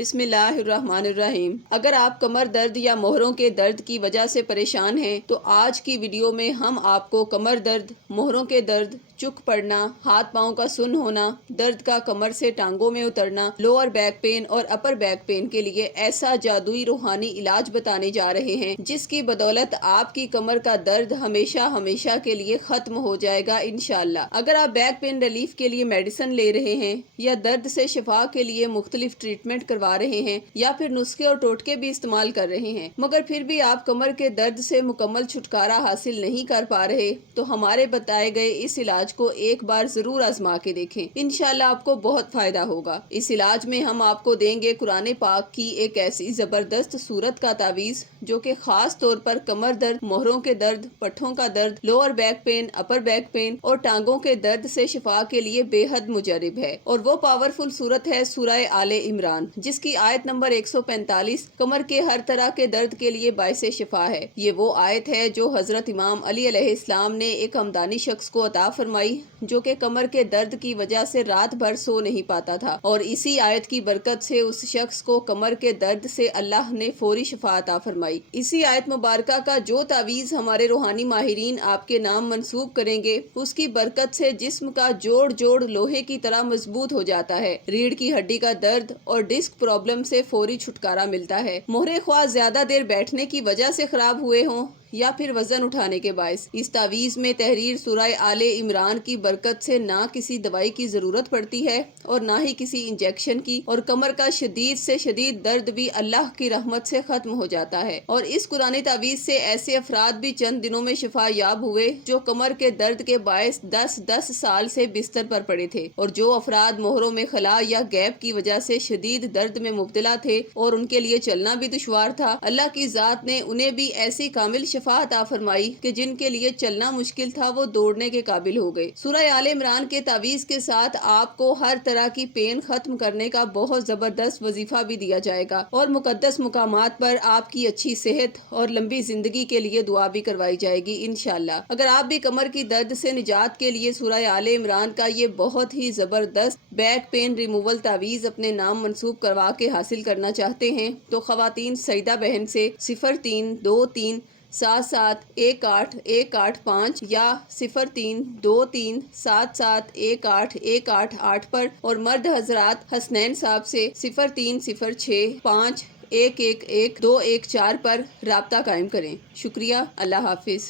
بسم اللہ الرحمن الرحیم۔ اگر آپ کمر درد یا موہروں کے درد کی وجہ سے پریشان ہیں تو آج کی ویڈیو میں ہم آپ کو کمر درد، موہروں کے درد، چک پڑنا، ہاتھ پاؤں کا سن ہونا، درد کا کمر سے ٹانگوں میں اترنا، لوور بیک پین اور اپر بیک پین کے لیے ایسا جادوئی روحانی علاج بتانے جا رہے ہیں جس کی بدولت آپ کی کمر کا درد ہمیشہ ہمیشہ کے لیے ختم ہو جائے گا انشاءاللہ۔ اگر آپ بیک پین ریلیف کے لیے میڈیسن لے رہے ہیں یا درد سے شفا کے لیے مختلف ٹریٹمنٹ کروا رہے ہیں یا پھر نسخے اور ٹوٹکے بھی استعمال کر رہے ہیں مگر پھر بھی آپ کمر کے درد سے مکمل چھٹکارا حاصل نہیں کر پا رہے تو ہمارے بتائے گئے اس علاج کو ایک بار ضرور آزما کے دیکھیں، انشاءاللہ آپ کو بہت فائدہ ہوگا۔ اس علاج میں ہم آپ کو دیں گے قرآن پاک کی ایک ایسی زبردست صورت کا تعویذ جو کہ خاص طور پر کمر درد، موہروں کے درد، پٹھوں کا درد، لوور بیک پین، اپر بیک پین اور ٹانگوں کے درد سے شفا کے لیے بے حد مجرب ہے، اور وہ پاورفل صورت ہے سورہ آل عمران جس کی آیت نمبر 145 کمر کے ہر طرح کے درد کے لیے باعث شفا ہے۔ یہ وہ آیت ہے جو حضرت امام علی علیہ السلام نے ایک ہمدانی شخص کو عطا فرمائی جو کہ کمر کے درد کی وجہ سے رات بھر سو نہیں پاتا تھا، اور اسی آیت کی برکت سے اس شخص کو کمر کے درد سے اللہ نے فوری شفا عطا فرمائی۔ اسی آیت مبارکہ کا جو تعویذ ہمارے روحانی ماہرین آپ کے نام منسوب کریں گے اس کی برکت سے جسم کا جوڑ لوہے کی طرح مضبوط ہو جاتا ہے، ریڑھ کی ہڈی کا درد اور ڈسک پرابلم سے فوری چھٹکارا ملتا ہے، مہرے خواہ زیادہ دیر بیٹھنے کی وجہ سے خراب ہوئے ہوں یا پھر وزن اٹھانے کے باعث۔ اس تعویذ میں تحریر سورہ آل عمران کی برکت سے نہ کسی دوائی کی ضرورت پڑتی ہے اور نہ ہی کسی انجیکشن کی، اور کمر کا شدید سے شدید درد بھی اللہ کی رحمت سے ختم ہو جاتا ہے، اور اس قرآن تعویذ سے ایسے افراد بھی چند دنوں میں شفا یاب ہوئے جو کمر کے درد کے باعث 10 سال سے بستر پر پڑے تھے، اور جو افراد موہروں میں خلا یا گیپ کی وجہ سے شدید درد میں مبتلا تھے اور ان کے لیے چلنا بھی دشوار تھا، اللہ کی ذات نے انہیں بھی ایسی کامل شفا عطا فرمائی کہ جن کے لیے چلنا مشکل تھا وہ دوڑنے کے قابل ہو گئے۔ سورہ آل عمران کے تعویذ کے ساتھ آپ کو ہر طرح کی پین ختم کرنے کا بہت زبردست وظیفہ بھی دیا جائے گا، اور مقدس مقامات پر آپ کی اچھی صحت اور لمبی زندگی کے لیے دعا بھی کروائی جائے گی انشاءاللہ۔ اگر آپ بھی کمر کی درد سے نجات کے لیے سورہ آل عمران کا یہ بہت ہی زبردست بیک پین ریموول تعویذ اپنے نام منسوب کروا کے حاصل کرنا چاہتے ہیں تو خواتین سعیدہ بہن سے 0323771818 یا 0323771818 پر، اور مرد حضرات حسنین صاحب سے 030651111214 پر رابطہ قائم کریں۔ شکریہ، اللہ حافظ۔